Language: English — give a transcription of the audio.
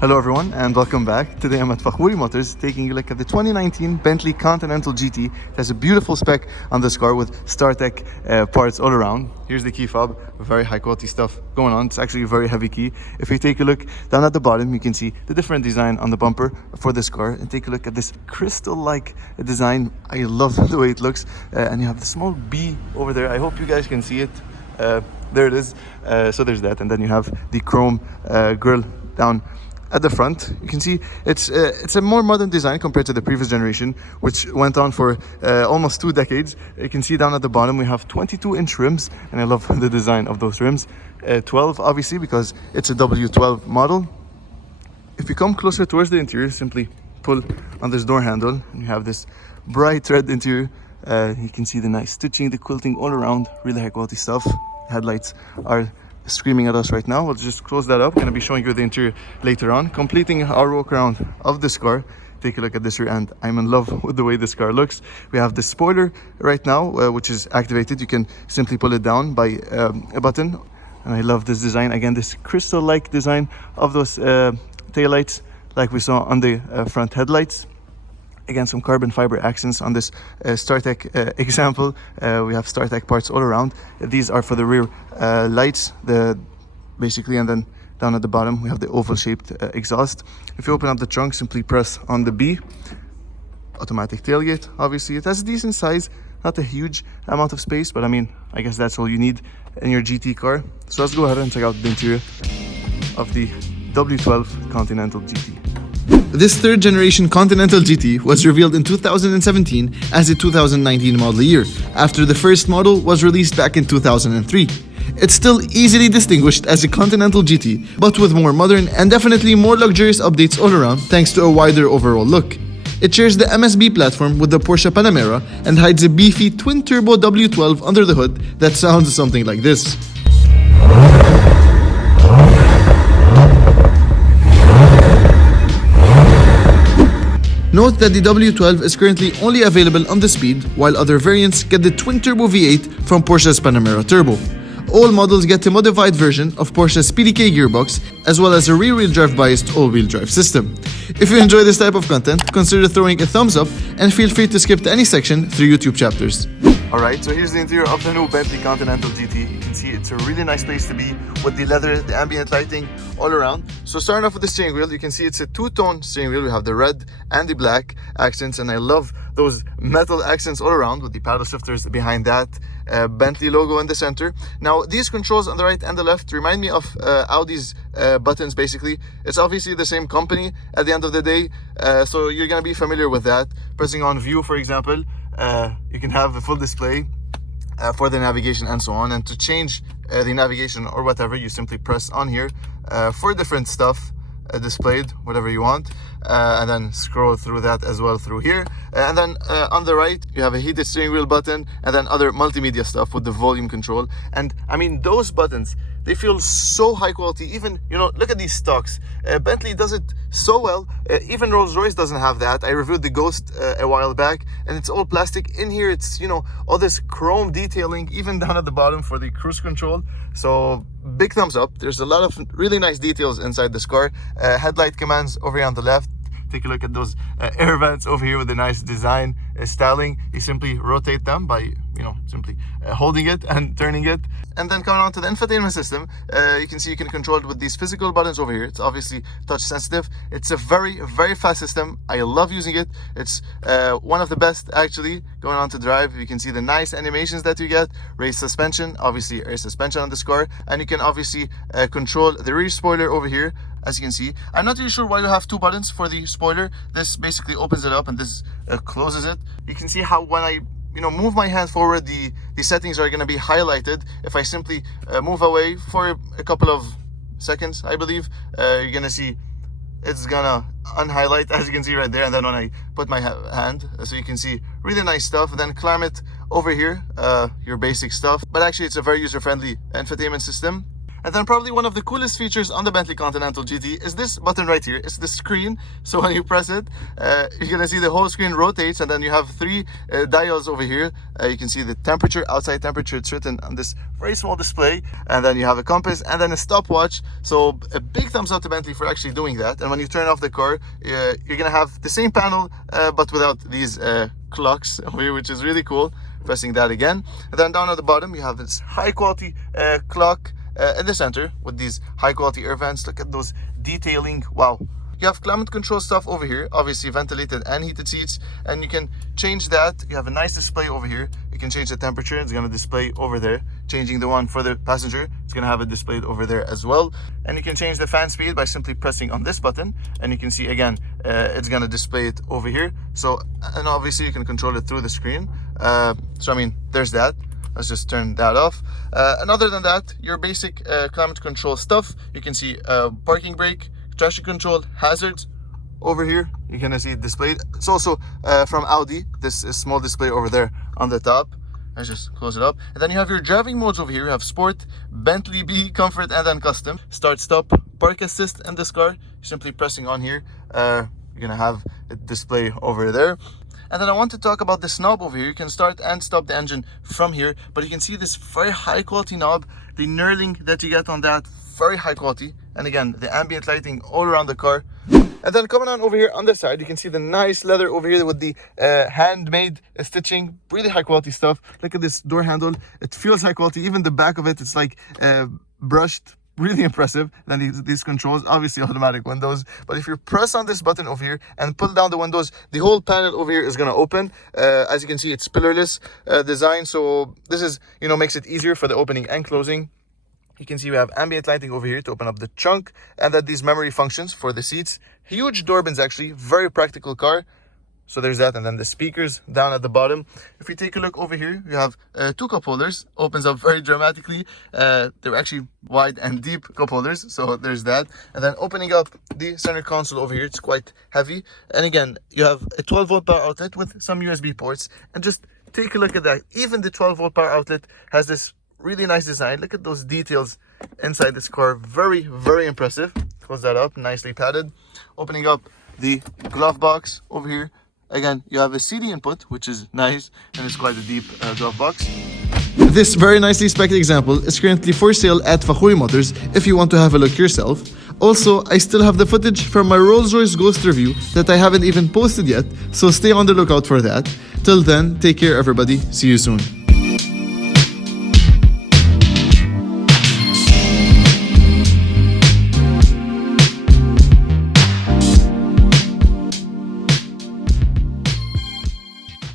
Hello everyone and welcome back. Today I'm at Fakhoury Motors taking a look at the 2019 Bentley Continental GT. It has a beautiful spec on this car with STARTECH parts all around. Here's the key fob, very high quality stuff going on. It's actually a very heavy key. If you take a look down at the bottom, you can see the different design on the bumper for this car, and take a look at this crystal-like design. I love the way it looks, and you have the small B over there. I hope you guys can see it. There it is. So there's that, and then you have the chrome grille down at the front. You can see it's a more modern design compared to the previous generation, which went on for almost 2 decades. You can see down at the bottom we have 22-inch rims, and I love the design of those rims. 12 obviously because it's a W12 model. If you come closer towards the interior, simply pull on this door handle and you have this bright red interior. You can see the nice stitching, the quilting all around, really high quality stuff. Headlights are screaming at us right now. We'll just close that up. I'm going to be showing you the interior later on. Completing our walk around of this car, take a look at this rear end. I'm in love with the way this car looks. We have the spoiler right now, which is activated. You can simply pull it down by a button, and I love this design. Again, this crystal-like design of those taillights like we saw on the front headlights. Again, some carbon fiber accents on this STARTECH example. We have STARTECH parts all around. These are for the rear lights, basically, and then down at the bottom we have the oval shaped exhaust. If you open up the trunk, simply press on the B. Automatic tailgate, obviously. It has a decent size, not a huge amount of space, but I mean, I guess that's all you need in your GT car. So let's go ahead and check out the interior of the W12 Continental GT. This third generation Continental GT was revealed in 2017 as a 2019 model year, after the first model was released back in 2003. It's still easily distinguished as a Continental GT, but with more modern and definitely more luxurious updates all around thanks to a wider overall look. It shares the MSB platform with the Porsche Panamera and hides a beefy twin-turbo W12 under the hood that sounds something like this. Note that the W12 is currently only available on the Speed, while other variants get the twin-turbo V8 from Porsche's Panamera Turbo. All models get a modified version of Porsche's PDK gearbox, as well as a rear-wheel drive biased all-wheel drive system. If you enjoy this type of content, consider throwing a thumbs up and feel free to skip to any section through YouTube chapters. Alright, so here's the interior of the new Bentley Continental GT. You can see it's a really nice place to be with the leather, the ambient lighting all around. So starting off with the steering wheel, you can see it's a two-tone steering wheel. We have the red and the black accents, and I love those metal accents all around with the paddle shifters behind that Bentley logo in the center. Now these controls on the right and the left remind me of Audi's buttons. Basically, it's obviously the same company at the end of the day, so you're gonna be familiar with that. Pressing on view, for example, you can have a full display for the navigation and so on, and to change the navigation or whatever, you simply press on here for different stuff displayed, whatever you want, and then scroll through that as well through here. And then on the right you have a heated steering wheel button, and then other multimedia stuff with the volume control. And I mean, those buttons, they feel so high quality. Even, you know, look at these stocks. Bentley does it so well. Even Rolls-Royce doesn't have that. I reviewed the Ghost a while back, and it's all plastic. In here it's, you know, all this chrome detailing, even down at the bottom for the cruise control. So big thumbs up. There's a lot of really nice details inside this car. Headlight commands over here on the left. Take a look at those air vents over here with a nice design styling. You simply rotate them by, you know, simply holding it and turning it. And then coming on to the infotainment system, you can see you can control it with these physical buttons over here. It's obviously touch sensitive. It's a very, very fast system. I love using it. It's one of the best actually going on to drive. You can see the nice animations that you get. Raised suspension, obviously air suspension on this car, and you can obviously control the rear spoiler over here. As you can see, I'm not really sure why you have 2 buttons for the spoiler. This basically opens it up and this closes it. You can see how when I, you know, move my hand forward, the settings are going to be highlighted. If I simply move away for a couple of seconds, I believe, you're going to see it's gonna unhighlight, as you can see right there. And then when I put my hand, so you can see really nice stuff. And then climate over here, your basic stuff. But actually it's a very user-friendly infotainment system. And then probably one of the coolest features on the Bentley Continental GT is this button right here. It's the screen. So when you press it, you're gonna see the whole screen rotates, and then you have three dials over here. You can see the temperature, outside temperature, it's written on this very small display, and then you have a compass and then a stopwatch. So a big thumbs up to Bentley for actually doing that. And when you turn off the car, you're gonna have the same panel but without these clocks over here, which is really cool. Pressing that again, and then down at the bottom you have this high quality clock in the center with these high quality air vents. Look at those detailing. Wow. You have climate control stuff over here, obviously ventilated and heated seats, and you can change that. You have a nice display over here. You can change the temperature. It's going to display over there. Changing the one for the passenger, it's going to have it displayed over there as well. And you can change the fan speed by simply pressing on this button, and you can see again it's going to display it over here. So, and obviously you can control it through the screen. So I mean, there's that. Let's just turn that off. And other than that, your basic climate control stuff. You can see parking brake, traction control, hazards over here. You're gonna see it displayed. It's also from Audi, this is small display over there on the top. Let's just close it up. And then you have your driving modes over here. You have sport, Bentley B, comfort, and then custom. Start, stop, park assist in this car. Simply pressing on here, you're gonna have it display over there. And then I want to talk about this knob over here. You can start and stop the engine from here, but you can see this very high quality knob. The knurling that you get on that, very high quality. And again, the ambient lighting all around the car. And then coming on over here on the side, you can see the nice leather over here with the handmade stitching, really high quality stuff. Look at this door handle. It feels high quality. Even the back of it, it's like brushed. Really impressive. Then these controls, obviously automatic windows, but if you press on this button over here and pull down the windows, the whole panel over here is going to open. As you can see, it's pillarless design, so this is, you know, makes it easier for the opening and closing. You can see we have ambient lighting over here to open up the trunk, and that these memory functions for the seats. Huge door bins, actually, very practical car. So there's that, and then the speakers down at the bottom. If you take a look over here, you have two cup holders. Opens up very dramatically. They're actually wide and deep cup holders, so there's that. And then opening up the center console over here, it's quite heavy. And again, you have a 12-volt power outlet with some USB ports. And just take a look at that. Even the 12-volt power outlet has this really nice design. Look at those details inside this car. Very, very impressive. Close that up, nicely padded. Opening up the glove box over here. Again, you have a CD input, which is nice, and it's quite a deep glove box. This very nicely spec'd example is currently for sale at Fakhoury Motors if you want to have a look yourself. Also, I still have the footage from my Rolls-Royce Ghost review that I haven't even posted yet, so stay on the lookout for that. Till then, take care everybody, see you soon.